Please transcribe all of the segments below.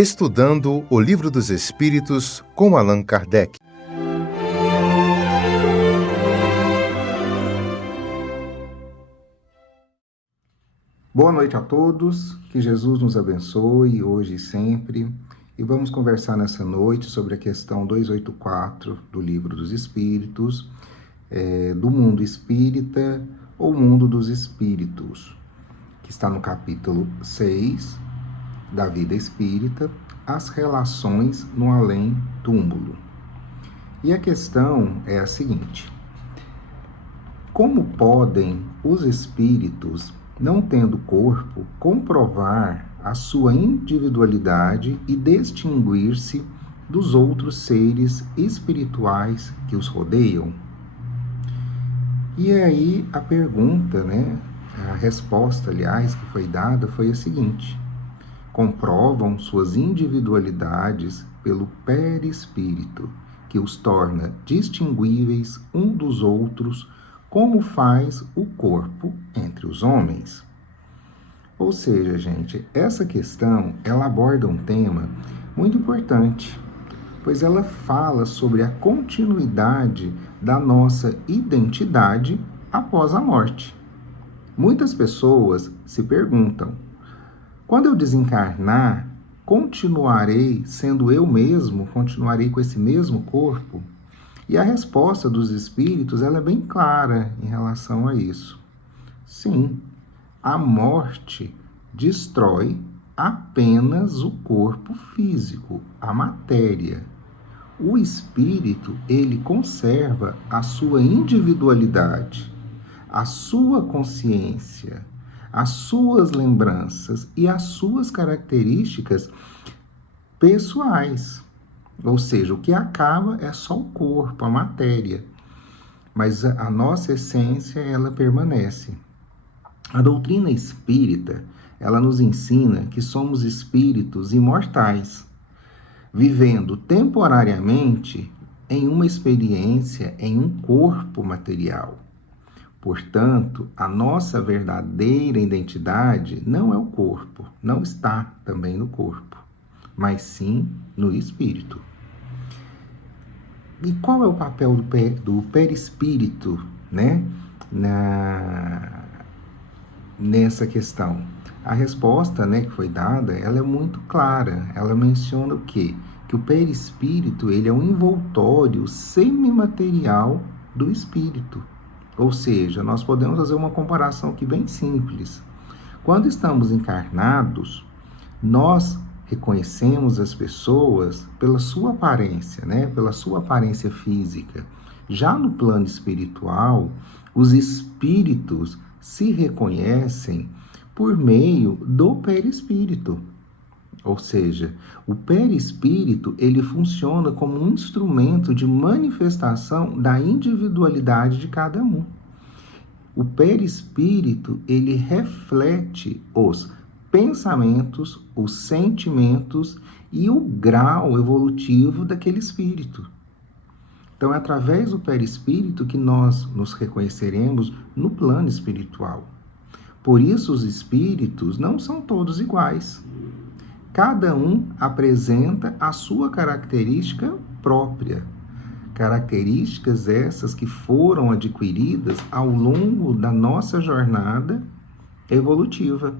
Estudando o Livro dos Espíritos com Allan Kardec. Boa noite a todos, que Jesus nos abençoe hoje e sempre. E vamos conversar nessa noite sobre a questão 284 do Livro dos Espíritos, do mundo espírita ou mundo dos espíritos, que está no capítulo 6 da vida espírita, as relações no além-túmulo. E a questão é a seguinte: como podem os espíritos, não tendo corpo, comprovar a sua individualidade e distinguir-se dos outros seres espirituais que os rodeiam? E aí a pergunta, a resposta, aliás, que foi dada foi a seguinte: comprovam suas individualidades pelo perispírito, que os torna distinguíveis um dos outros, como faz o corpo entre os homens. Ou seja, gente, essa questão, ela aborda um tema muito importante, pois ela fala sobre a continuidade da nossa identidade após a morte. Muitas pessoas se perguntam: quando eu desencarnar, continuarei sendo eu mesmo? Continuarei com esse mesmo corpo? E a resposta dos espíritos, ela é bem clara em relação a isso. Sim, a morte destrói apenas o corpo físico, a matéria. O espírito, ele conserva a sua individualidade, a sua consciência, as suas lembranças e as suas características pessoais. Ou seja, o que acaba é só o corpo, a matéria. Mas a nossa essência, ela permanece. A doutrina espírita, ela nos ensina que somos espíritos imortais, vivendo temporariamente em uma experiência em um corpo material. Portanto, a nossa verdadeira identidade não é o corpo, não está também no corpo, mas sim no espírito. E qual é o papel do perispírito, nessa questão? A resposta, que foi dada, ela é muito clara. Ela menciona o quê? Que o perispírito, ele é um envoltório semimaterial do espírito. Ou seja, nós podemos fazer uma comparação aqui bem simples. Quando estamos encarnados, nós reconhecemos as pessoas pela sua aparência, pela sua aparência física. Já no plano espiritual, os espíritos se reconhecem por meio do perispírito. Ou seja, o perispírito, ele funciona como um instrumento de manifestação da individualidade de cada um. O perispírito, ele reflete os pensamentos, os sentimentos e o grau evolutivo daquele espírito. Então, é através do perispírito que nós nos reconheceremos no plano espiritual. Por isso, os espíritos não são todos iguais. Cada um apresenta a sua característica própria. Características essas que foram adquiridas ao longo da nossa jornada evolutiva,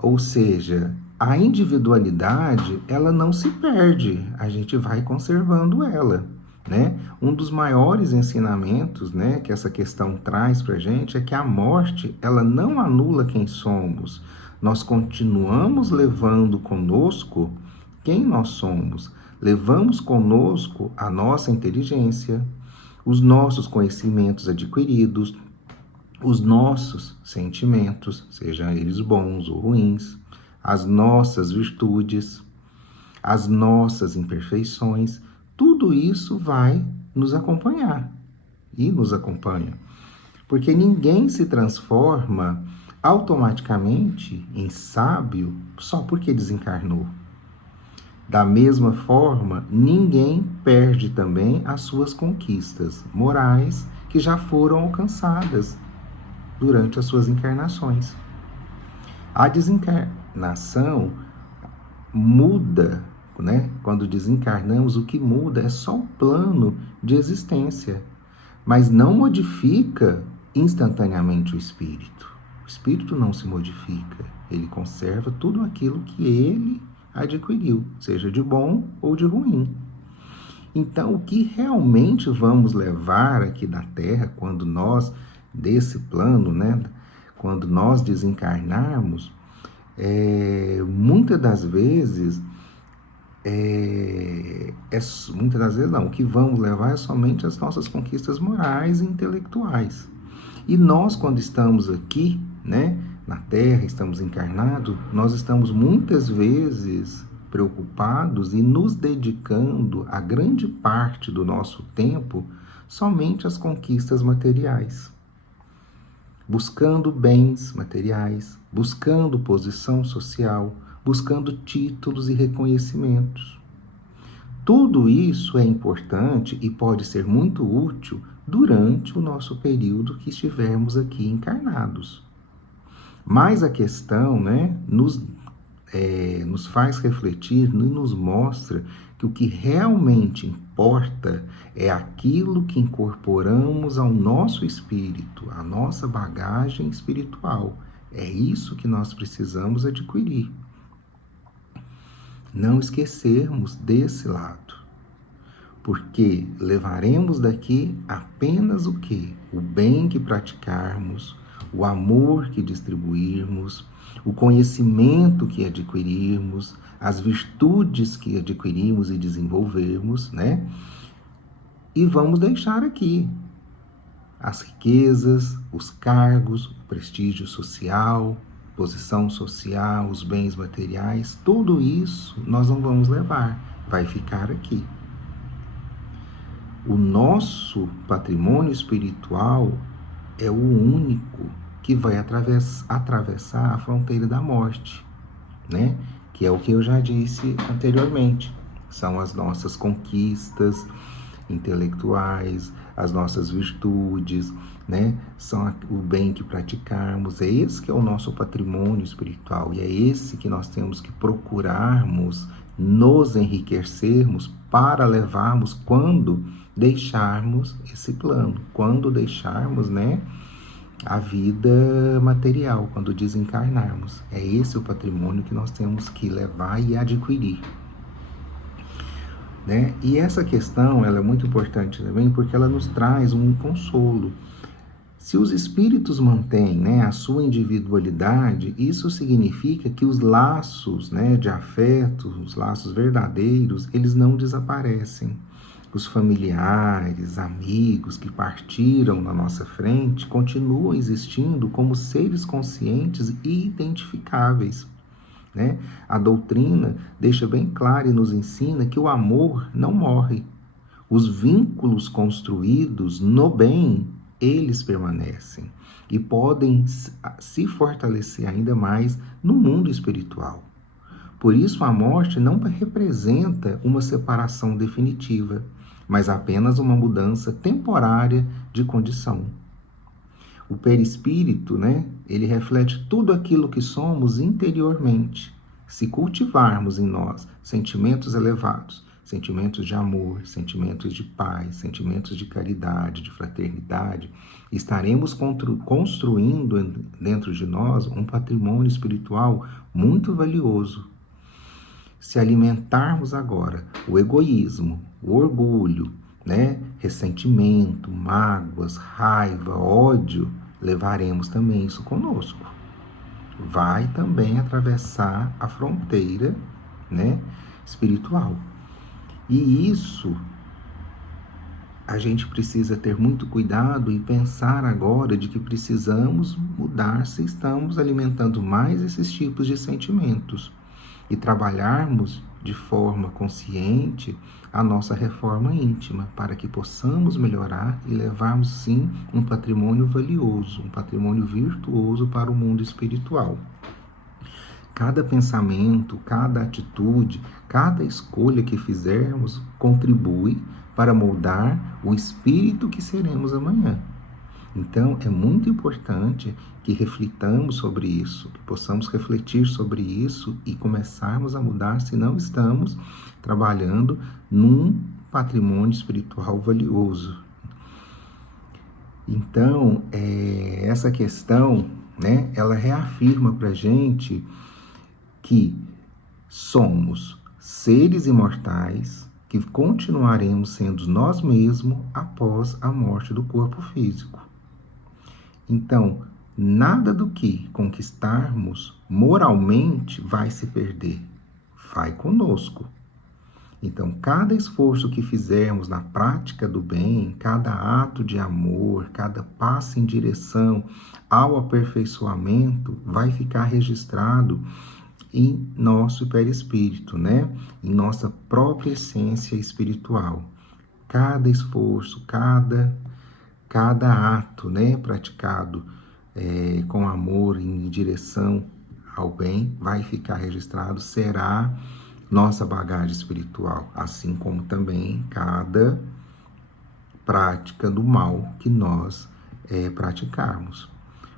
Ou seja, a individualidade, ela não se perde, a gente vai conservando ela, Um dos maiores ensinamentos, que essa questão traz para a gente é que a morte, ela não anula quem somos. Nós continuamos levando conosco quem nós somos. Levamos conosco a nossa inteligência, os nossos conhecimentos adquiridos, os nossos sentimentos, sejam eles bons ou ruins, as nossas virtudes, as nossas imperfeições, tudo isso vai nos acompanhar e nos acompanha. Porque ninguém se transforma automaticamente em sábio só porque desencarnou. Da mesma forma, ninguém perde também as suas conquistas morais que já foram alcançadas durante as suas encarnações. A desencarnação, muda, né? Quando desencarnamos, o que muda é só o plano de existência, mas não modifica instantaneamente o espírito. O espírito não se modifica, ele conserva tudo aquilo que ele adquiriu, seja de bom ou de ruim. Então, o que realmente vamos levar aqui da Terra, quando nós, desse plano, né, quando nós desencarnarmos, muitas das vezes não, o que vamos levar é somente as nossas conquistas morais e intelectuais. E nós, quando estamos aqui, né, na Terra, estamos encarnados, nós estamos muitas vezes preocupados e nos dedicando a grande parte do nosso tempo somente às conquistas materiais, buscando bens materiais, buscando posição social, buscando títulos e reconhecimentos. Tudo isso é importante e pode ser muito útil durante o nosso período que estivermos aqui encarnados. Mas a questão, né, nos faz refletir e nos mostra que o que realmente importa é aquilo que incorporamos ao nosso espírito, à nossa bagagem espiritual. É isso que nós precisamos adquirir. Não esquecermos desse lado, porque levaremos daqui apenas o quê? O bem que praticarmos, o amor que distribuirmos, o conhecimento que adquirirmos, as virtudes que adquirimos e desenvolvermos, né? E vamos deixar aqui as riquezas, os cargos, o prestígio social, posição social, os bens materiais, tudo isso nós não vamos levar, vai ficar aqui. O nosso patrimônio espiritual é o único que vai atravessar a fronteira da morte, né? Que é o que eu já disse anteriormente. São as nossas conquistas intelectuais, as nossas virtudes, né? São o bem que praticarmos. É esse que é o nosso patrimônio espiritual e é esse que nós temos que procurarmos nos enriquecermos para levarmos quando deixarmos esse plano, quando deixarmos, né, a vida material, quando desencarnarmos. É esse o patrimônio que nós temos que levar e adquirir, né? E essa questão ela é muito importante também porque ela nos traz um consolo. Se os espíritos mantêm, né, a sua individualidade, isso significa que os laços, né, de afeto, os laços verdadeiros, eles não desaparecem. Os familiares, amigos que partiram na nossa frente continuam existindo como seres conscientes e identificáveis, né? A doutrina deixa bem claro e nos ensina que o amor não morre. Os vínculos construídos no bem, eles permanecem e podem se fortalecer ainda mais no mundo espiritual. Por isso, a morte não representa uma separação definitiva, mas apenas uma mudança temporária de condição. O perispírito, né, ele reflete tudo aquilo que somos interiormente. Se cultivarmos em nós sentimentos elevados, sentimentos de amor, sentimentos de paz, sentimentos de caridade, de fraternidade, estaremos construindo dentro de nós um patrimônio espiritual muito valioso. Se alimentarmos agora o egoísmo, o orgulho, né, ressentimento, mágoas, raiva, ódio, levaremos também isso conosco. Vai também atravessar a fronteira, né, espiritual. E isso a gente precisa ter muito cuidado e pensar agora de que precisamos mudar se estamos alimentando mais esses tipos de sentimentos e trabalharmos de forma consciente a nossa reforma íntima para que possamos melhorar e levarmos sim um patrimônio valioso, um patrimônio virtuoso para o mundo espiritual. Cada pensamento, cada atitude, cada escolha que fizermos contribui para moldar o espírito que seremos amanhã. Então, é muito importante que reflitamos sobre isso, que possamos refletir sobre isso e começarmos a mudar se não estamos trabalhando num patrimônio espiritual valioso. Então, essa questão, né, ela reafirma para a gente que somos seres imortais, que continuaremos sendo nós mesmos após a morte do corpo físico. Então, nada do que conquistarmos moralmente vai se perder, vai conosco. Então, cada esforço que fizermos na prática do bem, cada ato de amor, cada passo em direção ao aperfeiçoamento vai ficar registrado em nosso perispírito, né? Em nossa própria essência espiritual. Cada esforço, cada ato, né, praticado com amor em direção ao bem vai ficar registrado, será nossa bagagem espiritual, assim como também cada prática do mal que nós praticarmos.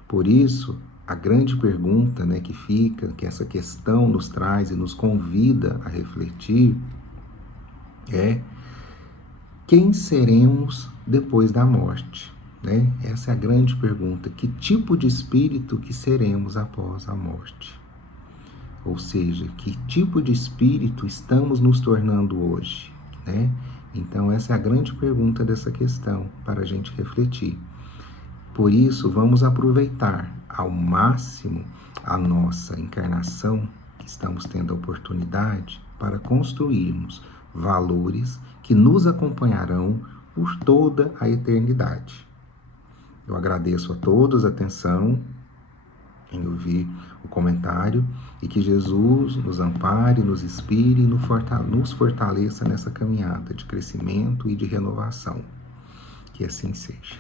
Por isso, a grande pergunta, né, que fica, que essa questão nos traz e nos convida a refletir é: quem seremos depois da morte? Né? Essa é a grande pergunta. Que tipo de espírito que seremos após a morte? Ou seja, que tipo de espírito estamos nos tornando hoje? Né? Então, essa é a grande pergunta dessa questão para a gente refletir. Por isso, vamos aproveitar ao máximo a nossa encarnação, que estamos tendo a oportunidade, para construirmos valores que nos acompanharão por toda a eternidade. Eu agradeço a todos a atenção em ouvir o comentário e que Jesus nos ampare, nos inspire e nos fortaleça nessa caminhada de crescimento e de renovação. Que assim seja.